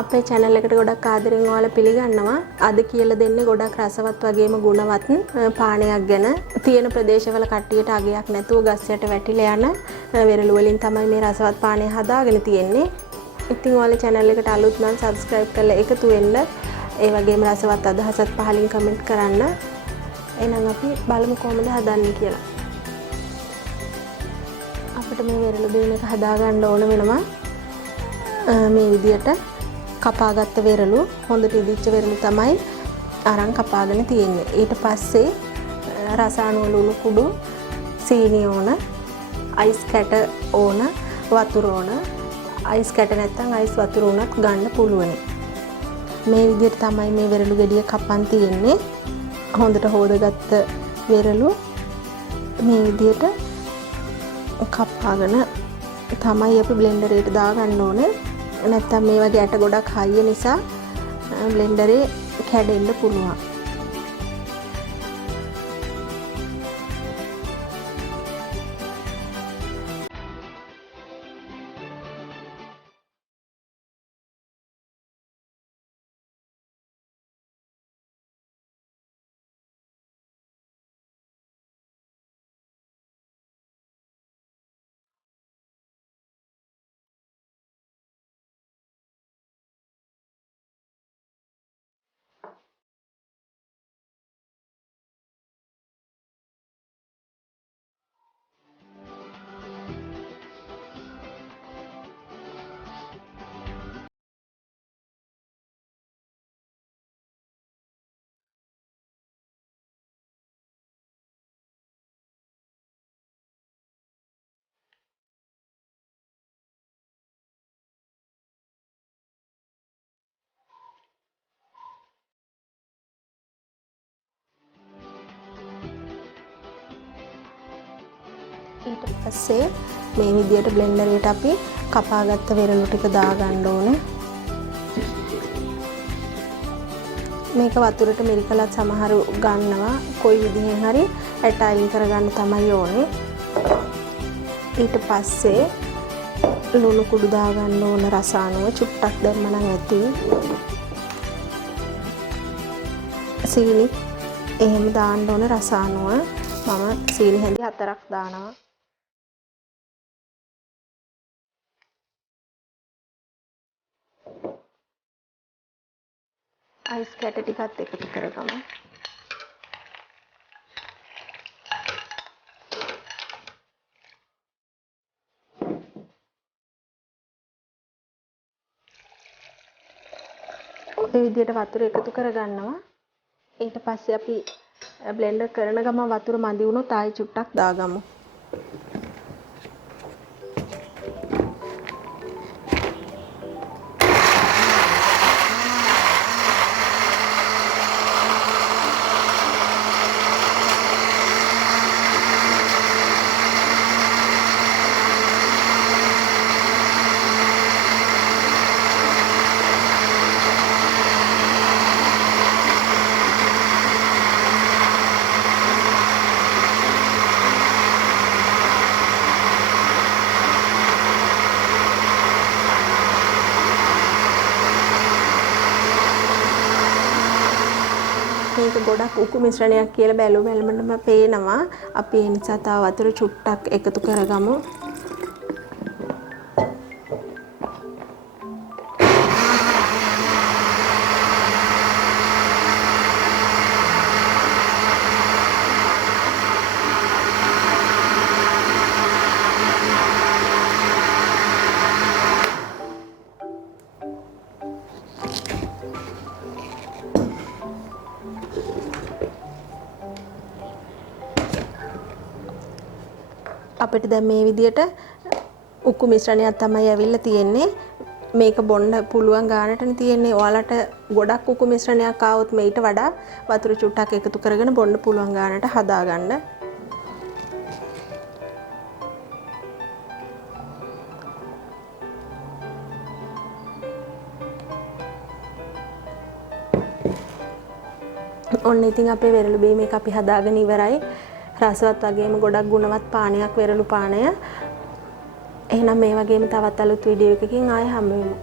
අපේ channel එකට ගොඩක් ආදරෙන් ඔයාලා පිළිගන්නවා. අද කියලා දෙන්නේ ගොඩක් රසවත් වගේම ගුණවත් පානයක් ගැන. තියෙන ප්‍රදේශවල කට්ටියට අගයක් නැතුව ගස් යට වැටිලා යන වෙරළු වලින් තමයි මේ රසවත් පානය හදාගෙන තියෙන්නේ. ඉතින් ඔයාලා channel එකට අලුත් නම් subscribe කරලා එකතු වෙන්න. ඒ වගේම රසවත් අදහසත් පහලින් comment කරන්න. එහෙනම් අපි බලමු කොහොමද හදන්නේ කියලා. අපිට මේ වෙරළු බීම එක හදා ගන්න ඕන වෙනවා. මේ විදියට කපාගත්ත වෙරළු හොඳට ඉදිච්ච වෙරළු තමයි අරන් කපාගෙන තියෙන්නේ. ඊට පස්සේ රසායන ලුණු කුඩු, සීනි ඕන, අයිස් කැට ඕන, වතුර ඕන. අයිස් කැට නැත්නම් අයිස් වතුර උනත් ගන්න පුළුවන්. මේ විදිහට තමයි මේ වෙරළු ගෙඩිය කපන් තියෙන්නේ. හොඳට හොදගත්ත වෙරළු මේ විදිහට කපාගෙන තමයි අපි බ්ලෙන්ඩර් එකට දාගන්න ඕනේ. නැත්තම් මේ වගේ ඇට ගොඩක් හයිය නිසා බ්ලෙන්ඩරේ කැඩෙන්න පුළුවන්. ඊට පස්සේ මේ විදියට බ්ලෙන්ඩර් එකට අපි කපාගත්ත වෙරළු ටික දාගන්න ඕනේ. මේක වතුරට මිරිකලත් සමහරු ගන්නවා. කොයි විදිහෙන් හරි ඇට අයින් කරගන්න තමයි ඕනේ. ඊට පස්සේ ලුණු කුඩු දාගන්න ඕන රසායනව චුට්ටක් දැම්ම නම් ඇති. සීනි එහෙම දාන්න ඕන රසායනව. මම සීනි හැඳි 4ක් දානවා. අයිස් කැට ටිකත් එකතු කරගමු. මේ විදිහට වතුර එකතු කරගන්නවා. ඊට පස්සේ අපි බ්ලෙන්ඩර් කරන ගමන් වතුර මදි වුණොත් ආයෙ චුට්ටක් දාගමු. මේක ගොඩක් උකු මිශ්‍රණයක් කියලා බැලු බැලමටම පේනවා. අපි ඒ නිසා තව වතුර චුට්ටක් එකතු කරගමු. අපිට දැන් මේ විදියට උක්කු මිශ්‍රණයක් තමයි ඇවිල්ලා තියෙන්නේ. මේක බොන්න පුළුවන් ගානටනේ තියෙන්නේ. ඔයාලට ගොඩක් උක්කු මිශ්‍රණයක් ආවොත් මේට වඩා වතුර චුට්ටක් එකතු කරගෙන බොන්න පුළුවන් ගානට හදාගන්න. ඔන්න ඉතින් අපේ වෙරළු බීම එක අපි හදාගෙන ඉවරයි. රසවත් වගේම ගොඩක් ගුණවත් පානයක් වෙරළු පානය. එහෙනම් මේ වගේම තවත් අලුත් වීඩියෝ එකකින් ආයෙ හම්බ වෙමු.